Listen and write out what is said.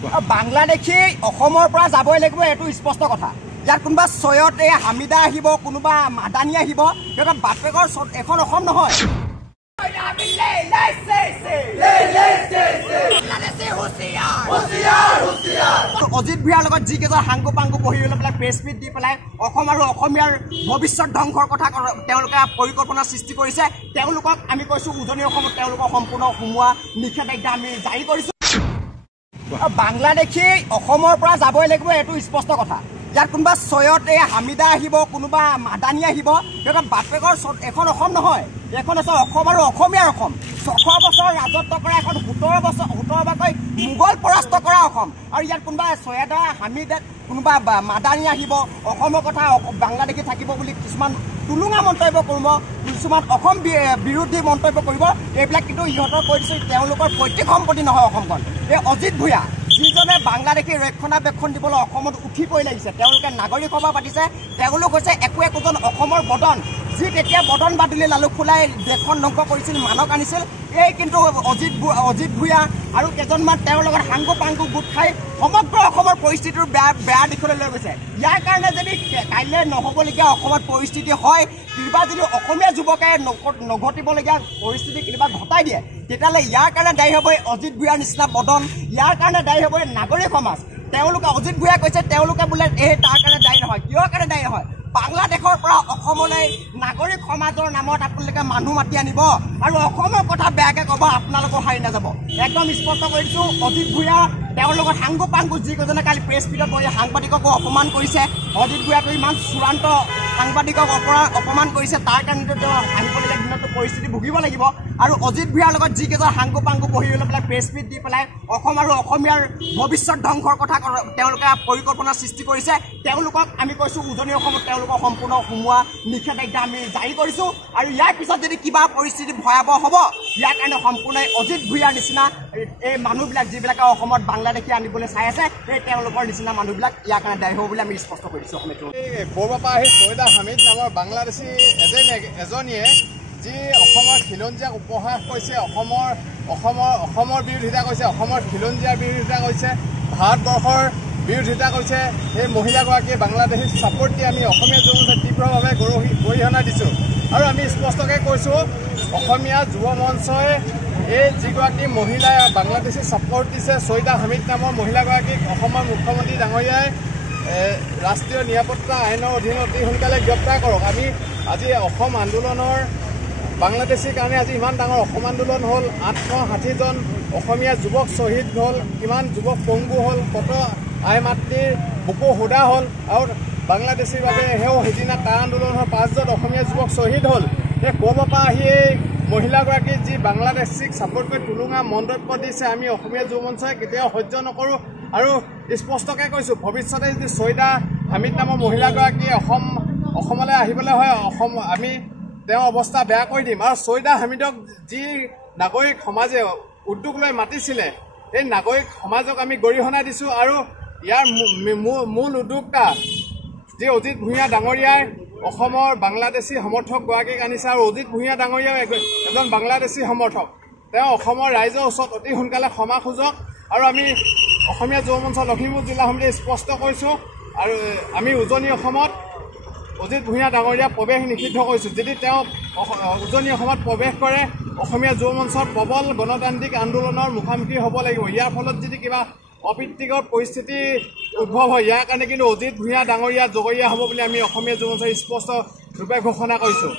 বাংলাদেশী অসমৰ পৰা যাবই লাগিব, এইটো স্পষ্ট কথা। ইয়াত কোনোবা ছয়ত এই হামিদা আহিব, কোনোবা মাদানী আহিব, সিহঁতৰ বাপেকৰ এখন অসম নহয়। অজিত ভূঞাৰ লগত যিকেইজন সাংগু পাংগু বহি লৈ পেলাই প্ৰেছ মিট দি পেলাই অসম আৰু অসমীয়াৰ ভৱিষ্যত ধ্বংসৰ কথা তেওঁলোকে পৰিকল্পনা সৃষ্টি কৰিছে, তেওঁলোকক আমি কৈছোঁ উজনি অসমত তেওঁলোকক সম্পূৰ্ণ সোমোৱা নিষেধাজ্ঞা আমি জাৰি কৰিছোঁ। বাংলাদেশী অসমৰ পৰা যাবই লাগিব, এইটো স্পষ্ট কথা। ইয়াত কোনোবা ছয়ত এই হামিদা আহিব, কোনোবা মাদানী আহিব, সিহঁতৰ বাপেকৰ এখন অসম নহয়। এখন আছে অসম আৰু অসমীয়াৰ অসম। 600 বছৰ ৰাজত্ব কৰা এখন 17 বাকৈ মোগল পৰাস্ত কৰা অসম। আৰু ইয়াত কোনোবা ছয়দা হামিদা কোনোবা মাদানী আহিব, অসমৰ কথা বাংলাদেশী থাকিব বুলি কিছুমান টুলুঙা মন্তব্য কৰিব, কিছুমান অসম বিৰোধী মন্তব্য কৰিব। এইবিলাক কিন্তু ইহঁতৰ কৈ দিছে তেওঁলোকৰ পৈতৃক সম্পত্তি নহয় অসমখন। এই অজিত ভূঞা যিজনে বাংলাদেশী ৰক্ষণাবেক্ষণ দিবলৈ অসমত উঠি পৰি লাগিছে, তেওঁলোকে নাগৰিক সভা পাতিছে। তেওঁলোক হৈছে একোজন অসমৰ বদন, যি তেতিয়া বদন বাদুলি লালু খোলাই দেশখন ধ্বংস কৰিছিল, মানক আনিছিল। এই কিন্তু অজিত ভূঞা আৰু কেইজনমান তেওঁৰ লগত সাংগু পাংগু গোট খাই সমগ্ৰ অসমৰ পৰিস্থিতিৰ বেয়া দিশলৈ লৈ গৈছে। ইয়াৰ কাৰণে যদি কাইলৈ নহ'বলগীয়া অসমত পৰিস্থিতি হয়, কিবা যদি অসমীয়া যুৱকে নঘটিবলগীয়া পৰিস্থিতি কেতিয়াবা ঘটাই দিয়ে, তেতিয়াহ'লে ইয়াৰ কাৰণে দায়ী হ'ব অজিত ভূঞাৰ নিচিনা বদন, ইয়াৰ কাৰণে দায়ী হ'ব নাগৰিক সমাজ। তেওঁলোকে অজিত ভূঞাই কৈছে তেওঁলোকে বোলে তাৰ কাৰণে দায়ী নহয়। কিহৰ কাৰণে দায়ী নহয়? বাংলাদেশৰ পৰা অসমলৈ নাগৰিক সমাজৰ নামত আপোনালোকে মানুহ মাতি আনিব আৰু অসমৰ কথা বেয়াকৈ ক'ব, আপোনালোকৰ সাৰি নাযাব। একদম স্পষ্ট কৰি দিছোঁ, অজিত ভূঞা তেওঁৰ লগত সাংগু পাংগু যিকেইজনে কালি প্ৰেছ মিটত বহি সাংবাদিককো অপমান কৰিছে। অজিত ভূঞাটো ইমান চূড়ান্ত সাংবাদিকক অপমান কৰিছে, তাৰ কাৰণেতো তেওঁ আহিবলগীয়া দিনতো পৰিস্থিতি ভুগিব লাগিব। আৰু অজিত ভূঞাৰ লগত যিকেইজন সাংগু পাংগু বহি লৈ পেলাই প্ৰেছ মিট দি পেলাই অসম আৰু অসমীয়াৰ ভৱিষ্যত ধ্বংসৰ কথা তেওঁলোকে পৰিকল্পনা সৃষ্টি কৰিছে, তেওঁলোকক আমি কৈছোঁ উজনি অসমত তেওঁলোকক সম্পূৰ্ণ সোমোৱা নিষেধাজ্ঞা আমি জাৰি কৰিছোঁ। আৰু ইয়াৰ পিছত যদি কিবা পৰিস্থিতি ভয়াৱহ হ'ব, ইয়াৰ কাৰণে সম্পূৰ্ণ অজিত ভূঞাৰ নিচিনা এই মানুহবিলাক যিবিলাকে অসমত বাংলাদেশী আনিবলৈ চাই আছে, সেই তেওঁলোকৰ নিচিনা মানুহবিলাক ইয়াৰ কাৰণে দায়ী হ'ব বুলি আমি স্পষ্ট কৰিছোঁ। ক'ৰবাৰ পৰা আহি ছয়দা হামিদ নামৰ বাংলাদেশী এজনীয়ে যি অসমৰ খিলঞ্জীয়াক উপহাস কৰিছে, অসমৰ বিৰোধিতা কৰিছে, অসমৰ খিলঞ্জীয়াৰ বিৰোধিতা কৰিছে, ভাৰতবৰ্ষৰ বিৰোধিতা কৰিছে, সেই মহিলাগৰাকীয়ে বাংলাদেশীক ছাপোৰ্ট দি আমি অসমীয়া যুৱ মঞ্চই তীব্ৰভাৱে গৰিহণা দিছোঁ। আৰু আমি স্পষ্টকৈ কৈছোঁ, অসমীয়া যুৱ মঞ্চই এই যিগৰাকী মহিলাই বাংলাদেশী ছাপোৰ্ট দিছে, ছয়দা হামিদ নামৰ মহিলাগৰাকীক অসমৰ মুখ্যমন্ত্ৰী ডাঙৰীয়াই ৰাষ্ট্ৰীয় নিৰাপত্তা আইনৰ অধীনত অতি সোনকালে গ্ৰেপ্তাৰ কৰক। আমি আজি অসম আন্দোলনৰ বাংলাদেশীৰ কাৰণে আজি ইমান ডাঙৰ অসম আন্দোলন হ'ল, 860জন অসমীয়া যুৱক শ্বহীদ হ'ল, কিমান যুৱক পংগু হ'ল, কত আই মাতৃৰ বুকু সুদা হ'ল। আৰু বাংলাদেশীৰ বাবে সেইদিনা তাৰ আন্দোলন হ'ল, 5জন অসমীয়া যুৱক শ্বহীদ হ'ল। সেই ক'ৰবাৰ পৰা আহি এই মহিলাগৰাকী যি বাংলাদেশীক ছাপোৰ্ট কৰি টুলুঙা মন্তব্য দিছে, আমি অসমীয়া যুৱ মঞ্চই কেতিয়াও সহ্য নকৰোঁ। আৰু স্পষ্টকৈ কৈছোঁ, ভৱিষ্যতে যদি ছয়দা হামিদ নামৰ মহিলাগৰাকীয়ে অসমলৈ আহিবলৈ হয়, আমি তেওঁৰ অৱস্থা বেয়া কৰি দিম। আৰু ছয়দা হামিদক যি নাগৰিক সমাজে উদ্যোগ লৈ মাতিছিলে, এই নাগৰিক সমাজক আমি গৰিহণা দিছোঁ। আৰু ইয়াৰ মূল উদ্যোক্তা যি অজিত ভূঞা ডাঙৰীয়াই অসমৰ বাংলাদেশী সমৰ্থকগৰাকীক আনিছে। আৰু অজিত ভূঞা ডাঙৰীয়াও এজন বাংলাদেশী সমৰ্থক, তেওঁ অসমৰ ৰাইজৰ ওচৰত অতি সোনকালে ক্ষমা খোজক। আৰু আমি অসমীয়া যুৱ মঞ্চ লখিমপুৰ জিলা সমিতিয়ে স্পষ্ট কৰিছোঁ, আৰু আমি উজনি অসমত অজিত ভূঞা ডাঙৰীয়া প্ৰৱেশ নিষিদ্ধ কৰিছোঁ। যদি তেওঁ উজনি অসমত প্ৰৱেশ কৰে, অসমীয়া যুৱ মঞ্চৰ প্ৰবল গণতান্ত্ৰিক আন্দোলনৰ মুখামুখি হ'ব লাগিব। ইয়াৰ ফলত যদি কিবা অপ্ৰীতিকৰ পৰিস্থিতি উদ্ভৱ হয়, ইয়াৰ কাৰণে কিন্তু অজিত ভূঞা ডাঙৰীয়া জগৰীয়া হ'ব বুলি আমি অসমীয়া যুৱ মঞ্চই স্পষ্ট ৰূপে ঘোষণা কৰিছোঁ।